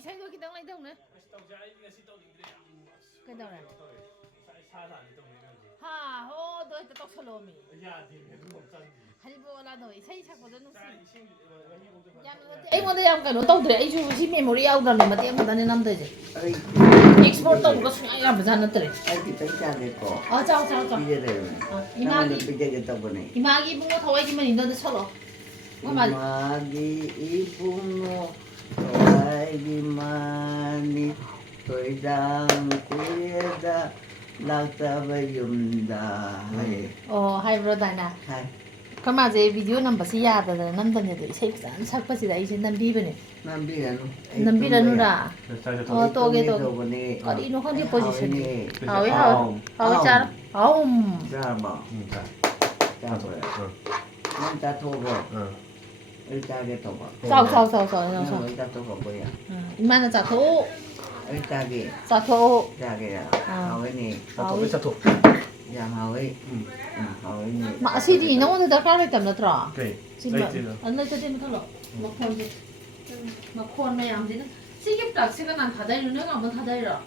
이상도 기당 라이 동네. 그다음에. 하, 너 이때 또 설로미. 할보라 너 이세 착보다 누시. ꯑꯩꯉꯣꯟꯗ ꯌꯥꯝ ꯀꯩꯅꯣ ꯇꯧꯗ꯭ꯔꯦ ꯑꯩꯁꯨ ꯁꯤ ꯃꯦꯃꯣꯔꯤ ꯌꯥꯎꯗ꯭ꯔꯕꯅꯤ ꯃꯇꯦꯛ ꯑꯃꯈꯛꯇꯅꯤ ꯅꯝꯗꯣꯏꯁꯦ ꯑꯦꯛꯁꯄꯣꯔꯠ ꯇꯧꯕꯒ ꯁꯨꯡꯌꯥ ꯌꯥꯕꯖꯥꯠ ꯅꯠꯇ꯭ꯔꯦ ꯑꯩ ꯈꯤꯇꯪ ꯆꯥꯒꯦꯀꯣ ꯆꯥꯎ ꯆꯥꯎ ꯆꯥꯎ ꯅꯪꯉꯣꯟꯗ ꯄꯤꯖꯒꯦ ꯇꯧꯕꯅꯦ 이마기 이붕어 더와이기 머니너도 서로 이마기 이붕어 더와이기 머니 도이당 구에다 락다바 윤다 하이브로다이나 하이 그마제 비디오 넘버시 야다다 남던데도 이세 짠 삭바시다 이제 남비버네 남비라누라 또게 어디노 컨디 포지션이 하위 짜라 아움 짜봐 짜봐 난 짜토고 짜게 토고 짜오 짜토고 뭐야 이만한 짜토 짜게 짜토 짜게야 하위니 짜토 야 하위 하위니 마시디 너무 दरकार है तब न त्रा 그래 अन्य तो दिन खलो मखोन में आम दिन सिगे प्लाक से का नाम थादा इनु का मन थादा इरा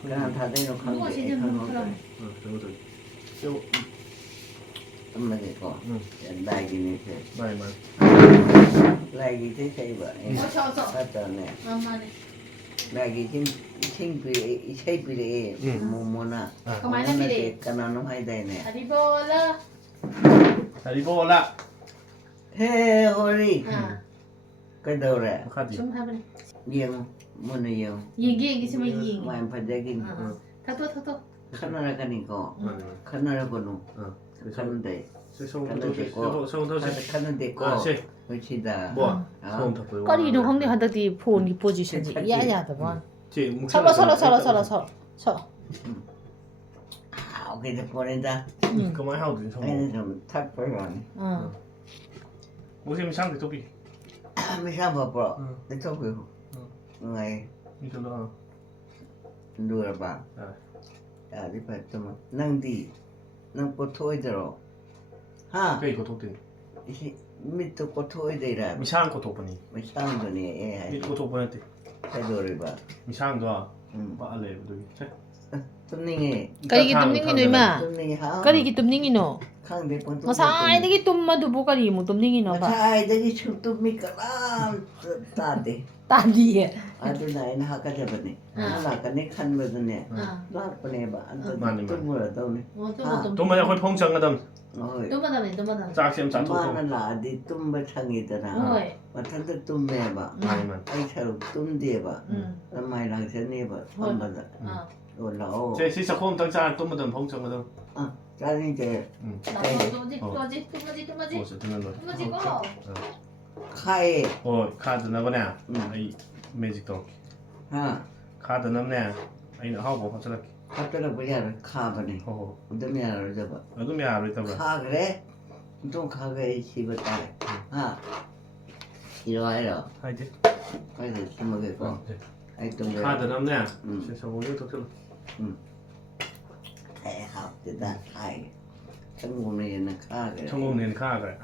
그냥 다 되는 누가 시제 뭐 그럼 또 엄마게 거 라이기니 세 라이기 세 봐 맞잖아 엄마네 라이기 칭비 셰비레 뭐뭐나 그만해 미래 까나노 하이다이네 다리보라 해 오리 그더래 좀 하버네 영 뭐는 영 얘기 지금 얘기 마음 받아긴 타토 카나라 가니까 카나라 거노 카는데 카는데 거 그치다 거리도 홍대 하다디 폰이 포지션이 야야다 봐 서로 오케이 보낸다 그만 하고 좀 아니 좀 탁벌하네 무슨 상대 토비 미사 봐봐 내 토비 ngay 미쳐도 누가 봐 야, 네 봤더만 낭디 낭 포토이더로 하 그게 고토든 이 밑도 포토이더라 미상 고토보니 미상도니 예 밑 고토보는데 해도를 봐 미상도 바알레 부두기 tumningi 그리기 tum닝이노 이마 tumningi 하 그리기 tum닝이노 칸데 폰토 마사이데기 tum마도 보가리 뭐 tum닝이노 봐 마사이데기 춤tum미 까람 따데 따디에 아드나인 하카자버니 하나카네 칸거드네 라프네 봐 안도 tum무라 도네 또 뭐야 거기 펑창가담 또마다네 짝셈 짝토 마나라디 tum바 창이더라 마탄데 tum메 봐 아이차로 tum디에 봐 마이랑세네 봐 탐바다 올라오 제 시사 홈 당자 또 뭐든 펑창가담 짜니 이제 또마지 어서 듣는 거 거 카에 카드 나거냐 이 매직도 하 카드 남네 아이는 하고 합쳐라 카트라 뭐야 카바네 어디면 알아 봐 어둠이 알아 카 그래 좀 카게 씹었다 이리 와요 하이지 빨리 좀 먹을까 아이 좀 카드 남네 세상 오늘 또 됐다 아이 성공내는 카 그래 성공낸 카가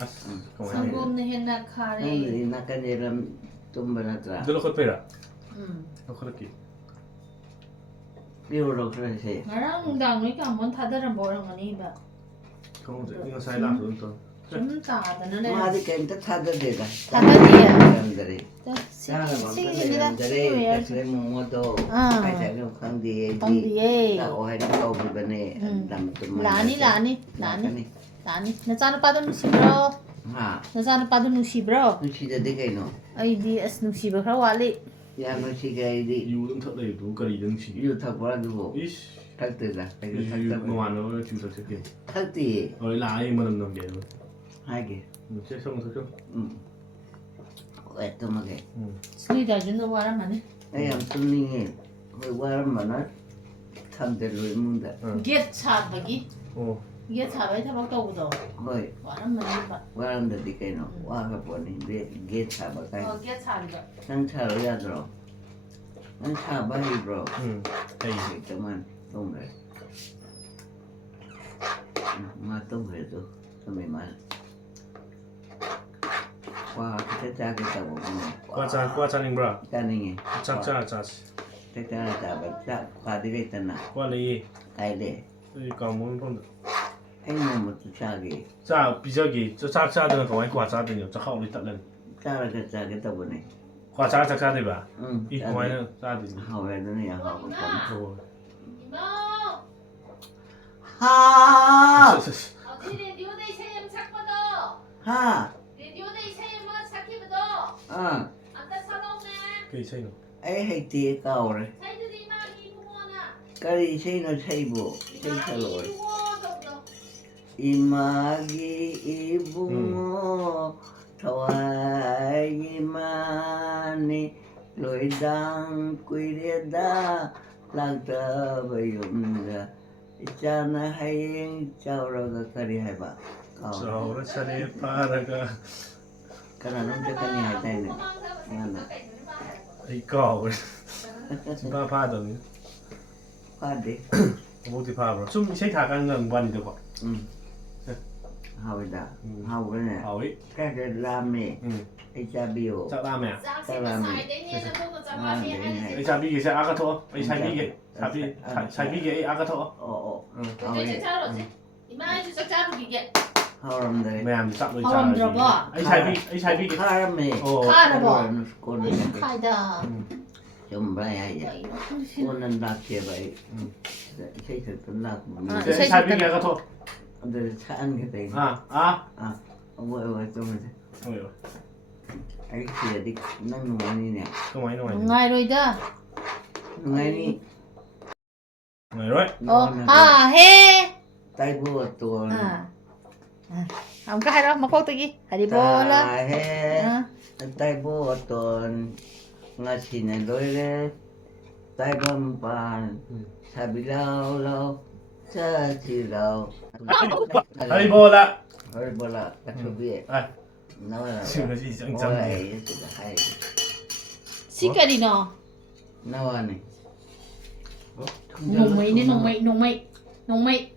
성공내 했나 카레 오늘 나까지는 좀 받았더라 들어 커피라 그렇게 비로로 그러지 나랑 당니까 한번 타더라 뭐랑 아니 봐 그럼 이거 사이라 또 좀 따다네 마디 켄트 타더데다 타다디야 사람들이 생일입니다 그래 뭐도 가자는 강디에 나 오해를 거부변에 라니 나चा는 빠도 누시브로 나चा는 빠도 누시브로 누시다데 그이노 아이디 아스 누시브 खरा वाले 야 누시가이디 유등 턱에 두 거리 등시 유 탁보라고 이씨 탁뜨다 뭐하노 진짜 저게 탁띠 라이 뭐는 놈게 하게 세상 세상 왜 또먹게 스니다 준도 와라 마네 아야 뚱닝이 왜 와라마나 탐대로 문다 겟 차바기 겟 차바이 타박 떠고도 뭐 와라 마네 봐 와란다디 그이노 와가 보니 게 차바가 겟 차리가 난 차로 야들어 난 차바이 브로 에이 그만 동네 마 동네도 좀 말 와 짜짜겠다고 과자는 뭐야? 짜닝이 짜짜. 짜짜짜 과디겠잖아 과리. 아이래 이거 뭐 본다. 애놈은 또 짜기 자, 비저기 저 짜짜는 거 과자든요. 저 하울이 따는. 짜라게 짜겠다 보네 과자 짜짜들 봐. 응 이 거는 짜든요. 하we는 야 하고 어. 이모. 하 어디 레디오데이 세임 삭거도. 하 레디오데이 세임은 삭히거도. 응 안다 사동네. 그 이세요. ấy hay tía cầu rồi 사이드리 마기 무거나. cái đi xây nó xây bộ xây thay 마기 rồi 무거도. Emagi ibungo thawai imani lối đang quy địa đa lang tơ bayum ra cha na hay chào rồi cái kari hay ba 저를 차례 파라가 cái nào nó cho cái này hay tay này ngon này 이거 파 파던. qua đi 뭐지 파버. 좀 세타 간건 관이도 봐. hầu đã hầu cái này 아위. cái ramen cái cha bio 짜라면. 쌍쌍이 사이드니에는 이 잡이게 세 아가토. 이 잡이게. 잡이게 아가토. hầu 도대체 đi 자르지? 이마에 주석 자르기게. hầu làm đây 매암 딱 놓자. 바람 들어봐. 이 잡이게. ramen 카르보. cô này 카이다. chùm bay hay vậy cô nên đặt kia vậy xây thực tính là của mình 이 잡이게 아가토. để sẽ ăn cái tiền 아. ông ơi cho mình 뭐요? ấy kia đi năng nồi đi nè 또 많이 나와. ngay rồi đó. ngay đi rồi. 해. tay vua tuần không có hay đâu mà cô tự gì hãy bố là he tay vua tuần ngã xin này đôi lên tay bầm bàn thà bị lâu lâu cha chỉ lâu 하리보라. hơi bơ là cái thứ biết 아, nó là 지금 이 ngồi 정장. này thì là hay 시까리 너 nó này 농매네 농매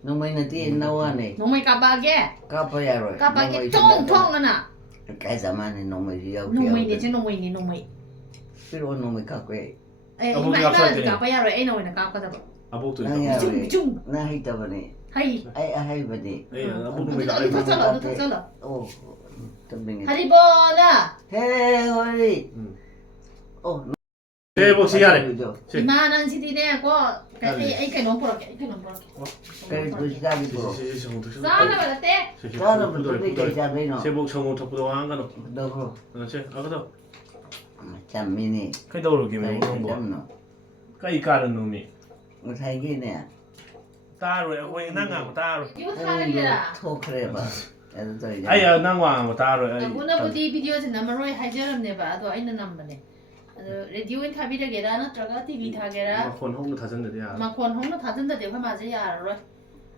nó mới là tiền nó này 농매 까바게 có bây giờ rồi 까바게 쫑쫑 하나 cái zaman này nó mới giàu 농매네 저 농매네 농매 cái đó nó mới cao quê 에 뭐 이마 약속할 이마 때는. 까바야 rồi ấy nó 까바다 아복도 nó 있어. nghe 중 rồi 중 nó hay tao này 하이 ai hay vậy đi 에이, 아복도 어디 왜 어디 더 잘라 어디 더 잘라 ô tâm mình 하리보나 thế thôi đi ô 새해 복 시간에. 이만한 시디네 고 cái nón bò cái nón bò cái tôi ra đi bro 싸나 말았대 đó là mình tôi đi cái cha đây nó 새해 복 청원 덕분에 한가노. đâu không 아가도. chăm mini cái đầu rồi kìa cái mày không bỏ. chăm nó cái 까는 놈이. một thay cái nè ta rồi quay năng à ta rồi. 이거 ô 타라리라 thô khere bà tôi ai à năng hoàng ta rồi. 나보나보디 비디오에서 남아로이 하이저럼네 봐. 또 아이는 남만네. 레디오인 타비르게라 너트라가 TV 타게라. 건 홍도 다 졌는데야. 마콘 홍로 다든다 대 화마제 야로.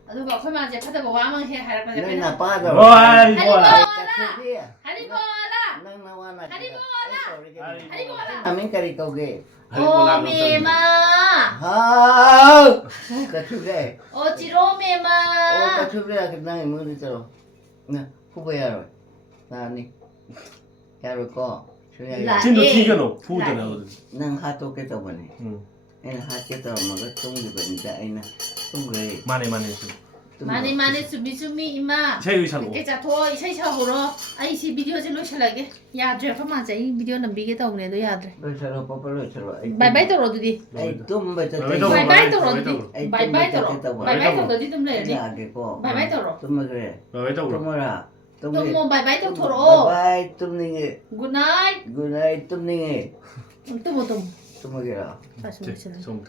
아두가 화마제 파다가 와망 해 하라 거야. nên là ba rồi 와이 뭐야. 뭐야. 하리보라. năng nào ăn này 하리보라. à mình cái câu ghê 오메마. à cái thứ ghê 어지로메마. cái thứ ghê là cái năng mới đi rồi nè không bây giờ rồi là đi ra rồi co 진도 튀겨 놓. 부드 나거든. năng hai tô cái tàu này 응. anh là hai cái tàu mà cái tung thì bệnh cho anh nè tung ghê 만에. 마네 마네 수미수미 이마. 새 의상 뭐. 깨자 토 이세샤호로 아이시 비디오 좀 놓으실라게. 야드레 화마제 이 비디오 남비게 떠오네도 야드레. rồi sao đâu có rồi sao rồi 바이바이 떨어두디. anh tum bây giờ Đâu. 바이바이 떨어두디. Ê, 바이바이 tum 떨어. bây giờ 바이바이 떨어두디 좀 내리. là cái cô 바이바이 떨어. tum mà kìa 왜 tum 저거? mà ra tum 또 đi 뭐 바이바이 또 bye 토로. bye tum đi nghe 굿나잇. good night tum đi nghe 또 뭐 또. tum mà kìa 다시 제 미치네. 좀.